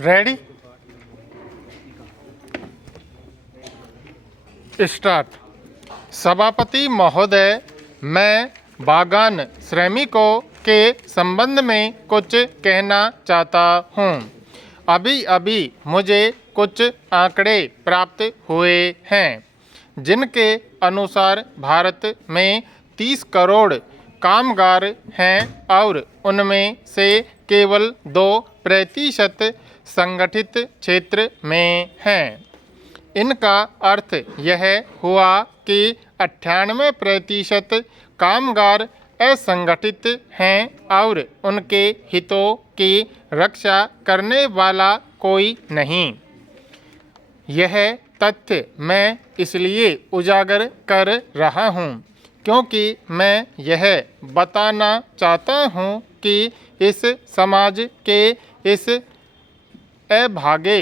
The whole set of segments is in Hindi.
Ready start. सभापति महोदय, मैं बागान श्रमिकों के संबंध में कुछ कहना चाहता हूँ। अभी अभी मुझे कुछ आंकड़े प्राप्त हुए हैं, जिनके अनुसार भारत में 30 करोड़ कामगार हैं और उनमें से केवल 2% संगठित क्षेत्र में हैं। इनका अर्थ यह हुआ कि 98% कामगार असंगठित हैं और उनके हितों की रक्षा करने वाला कोई नहीं। यह तथ्य मैं इसलिए उजागर कर रहा हूँ क्योंकि मैं यह बताना चाहता हूँ कि इस समाज के इस अभागे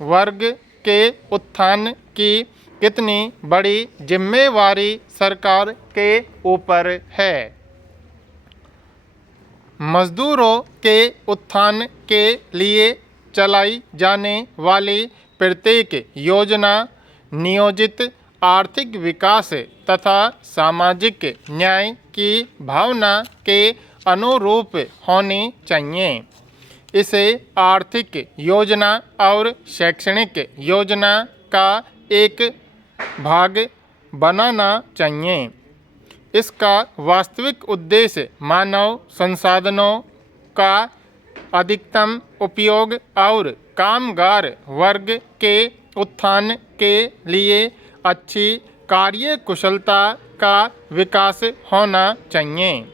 वर्ग के उत्थान की कितनी बड़ी जिम्मेवारी सरकार के ऊपर है। मजदूरों के उत्थान के लिए चलाई जाने वाली प्रत्येक योजना नियोजित आर्थिक विकास तथा सामाजिक न्याय की भावना के अनुरूप होनी चाहिए। इसे आर्थिक योजना और शैक्षणिक योजना का एक भाग बनाना चाहिए। इसका वास्तविक उद्देश्य मानव संसाधनों का अधिकतम उपयोग और कामगार वर्ग के उत्थान के लिए अच्छी कार्यकुशलता का विकास होना चाहिए।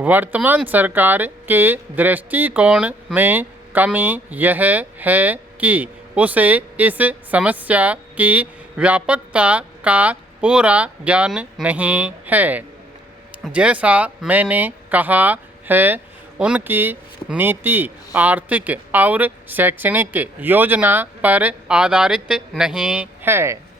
वर्तमान सरकार के दृष्टिकोण में कमी यह है कि उसे इस समस्या की व्यापकता का पूरा ज्ञान नहीं है। जैसा मैंने कहा है, उनकी नीति आर्थिक और शैक्षणिक योजना पर आधारित नहीं है।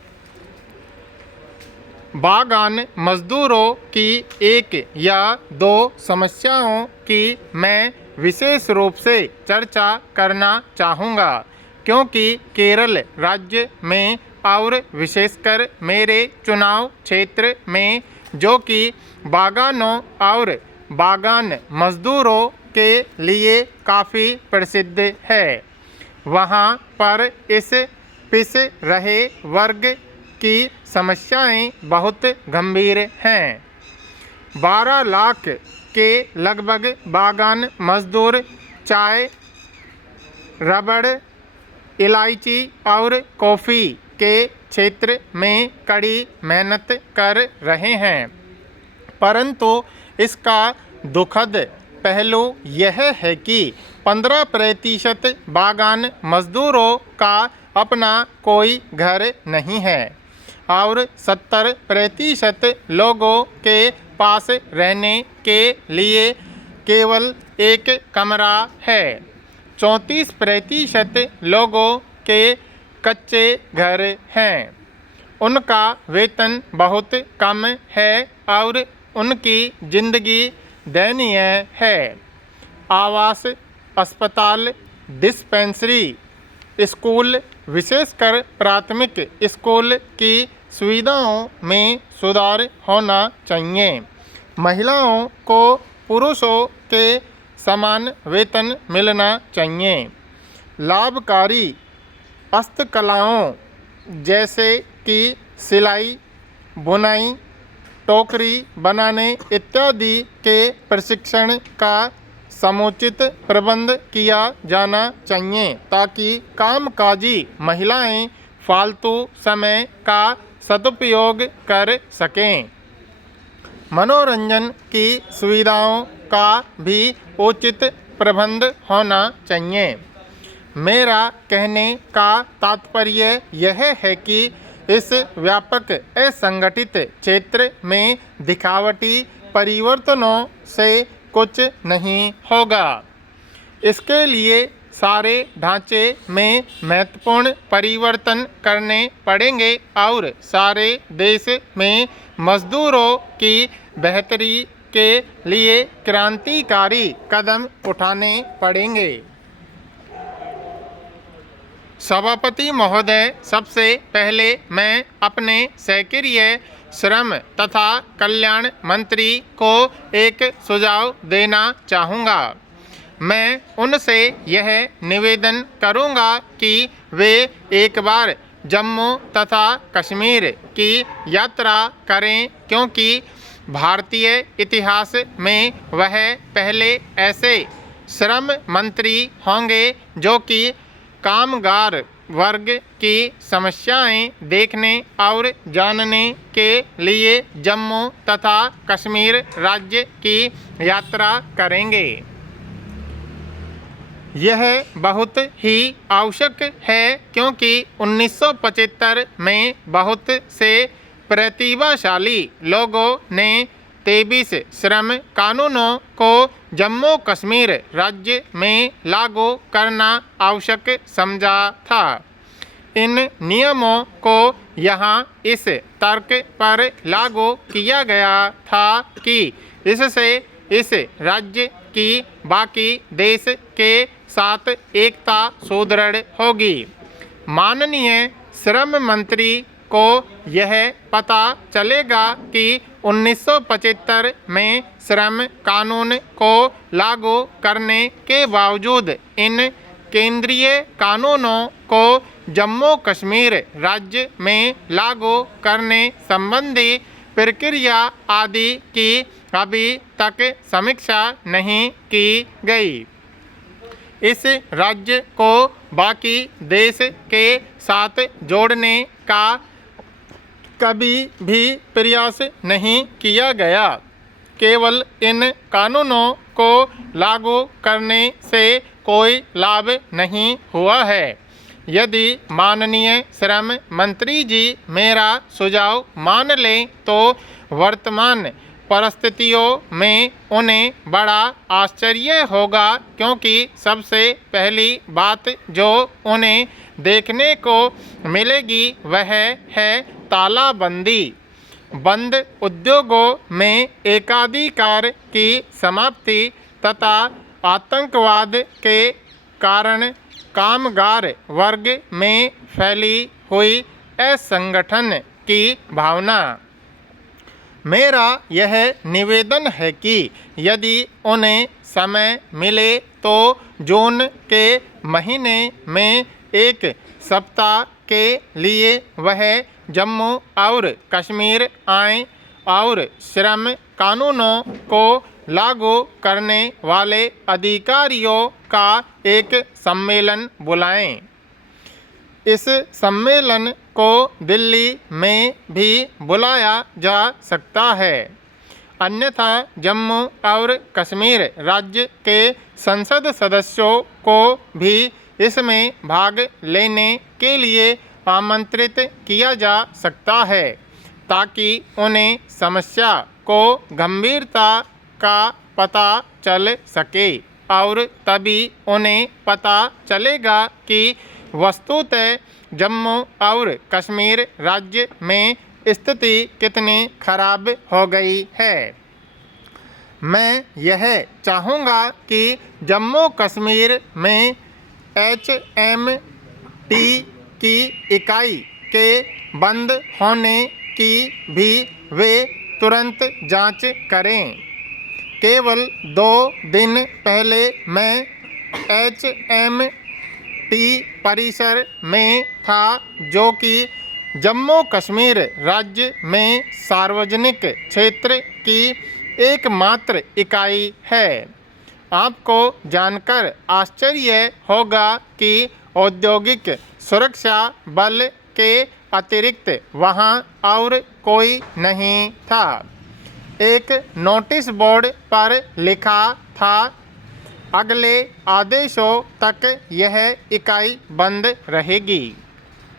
बागान मजदूरों की एक या दो समस्याओं की मैं विशेष रूप से चर्चा करना चाहूँगा, क्योंकि केरल राज्य में और विशेषकर मेरे चुनाव क्षेत्र में, जो कि बागानों और बागान मजदूरों के लिए काफ़ी प्रसिद्ध है, वहाँ पर इस पिस रहे वर्ग की समस्याएं बहुत गंभीर हैं। 12 लाख के लगभग बागान मजदूर चाय, रबड़, इलायची और कॉफ़ी के क्षेत्र में कड़ी मेहनत कर रहे हैं, परंतु इसका दुखद पहलू यह है कि 15% बागान मजदूरों का अपना कोई घर नहीं है और 70% लोगों के पास रहने के लिए केवल एक कमरा है। 34% लोगों के कच्चे घर हैं। उनका वेतन बहुत कम है और उनकी ज़िंदगी दयनीय है। आवास, अस्पताल, डिस्पेंसरी, स्कूल, विशेषकर प्राथमिक स्कूल की सुविधाओं में सुधार होना चाहिए। महिलाओं को पुरुषों के समान वेतन मिलना चाहिए। लाभकारी हस्तकलाओं जैसे कि सिलाई, बुनाई, टोकरी बनाने इत्यादि के प्रशिक्षण का समुचित प्रबंध किया जाना चाहिए, ताकि कामकाजी महिलाएं फालतू समय का सदुपयोग कर सकें। मनोरंजन की सुविधाओं का भी उचित प्रबंध होना चाहिए। मेरा कहने का तात्पर्य यह है कि इस व्यापक असंगठित क्षेत्र में दिखावटी परिवर्तनों से कुछ नहीं होगा। इसके लिए सारे ढांचे में महत्वपूर्ण परिवर्तन करने पड़ेंगे और सारे देश में मजदूरों की बेहतरी के लिए क्रांतिकारी कदम उठाने पड़ेंगे। सभापति महोदय, सबसे पहले मैं अपने सक्रिय श्रम तथा कल्याण मंत्री को एक सुझाव देना चाहूँगा। मैं उनसे यह निवेदन करूँगा कि वे एक बार जम्मू तथा कश्मीर की यात्रा करें, क्योंकि भारतीय इतिहास में वह पहले ऐसे श्रम मंत्री होंगे जो कि कामगार वर्ग की समस्याएं देखने और जानने के लिए जम्मू तथा कश्मीर राज्य की यात्रा करेंगे। यह बहुत ही आवश्यक है, क्योंकि 1975 में बहुत से प्रतिभाशाली लोगों ने 23 श्रम कानूनों को जम्मू कश्मीर राज्य में लागू करना आवश्यक समझा था। इन नियमों को यहाँ इस तर्क पर लागू किया गया था कि इससे इस राज्य की बाकी देश के साथ एकता सुदृढ़ होगी। माननीय श्रम मंत्री को यह पता चलेगा कि 1975 में श्रम कानून को लागू करने के बावजूद इन केंद्रीय कानूनों को जम्मू कश्मीर राज्य में लागू करने संबंधी प्रक्रिया आदि की अभी तक समीक्षा नहीं की गई। इस राज्य को बाकी देश के साथ जोड़ने का कभी भी प्रयास नहीं किया गया। केवल इन कानूनों को लागू करने से कोई लाभ नहीं हुआ है। यदि माननीय श्रम मंत्री जी मेरा सुझाव मान लें तो वर्तमान परिस्थितियों में उन्हें बड़ा आश्चर्य होगा, क्योंकि सबसे पहली बात जो उन्हें देखने को मिलेगी वह है तालाबंदी। बंद उद्योगों में एकाधिकार की समाप्ति तथा आतंकवाद के कारण कामगार वर्ग में फैली हुई असंगठन की भावना। मेरा यह निवेदन है कि यदि उन्हें समय मिले तो जून के महीने में एक सप्ताह के लिए वह जम्मू और कश्मीर आएं और श्रम कानूनों को लागू करने वाले अधिकारियों का एक सम्मेलन बुलाएं। इस सम्मेलन को दिल्ली में भी बुलाया जा सकता है, अन्यथा जम्मू और कश्मीर राज्य के संसद सदस्यों को भी इसमें भाग लेने के लिए आमंत्रित किया जा सकता है, ताकि उन्हें समस्या को गंभीरता का पता चल सके और तभी उन्हें पता चलेगा कि वस्तुतः जम्मू और कश्मीर राज्य में स्थिति कितनी खराब हो गई है। मैं यह चाहूँगा कि जम्मू कश्मीर में HMT की इकाई के बंद होने की भी वे तुरंत जांच करें। केवल 2 दिन पहले मैं HMT परिसर में था, जो कि जम्मू कश्मीर राज्य में सार्वजनिक क्षेत्र की एकमात्र इकाई है। आपको जानकर आश्चर्य होगा कि औद्योगिक सुरक्षा बल के अतिरिक्त वहां और कोई नहीं था। एक नोटिस बोर्ड पर लिखा था, अगले आदेशों तक यह इकाई बंद रहेगी।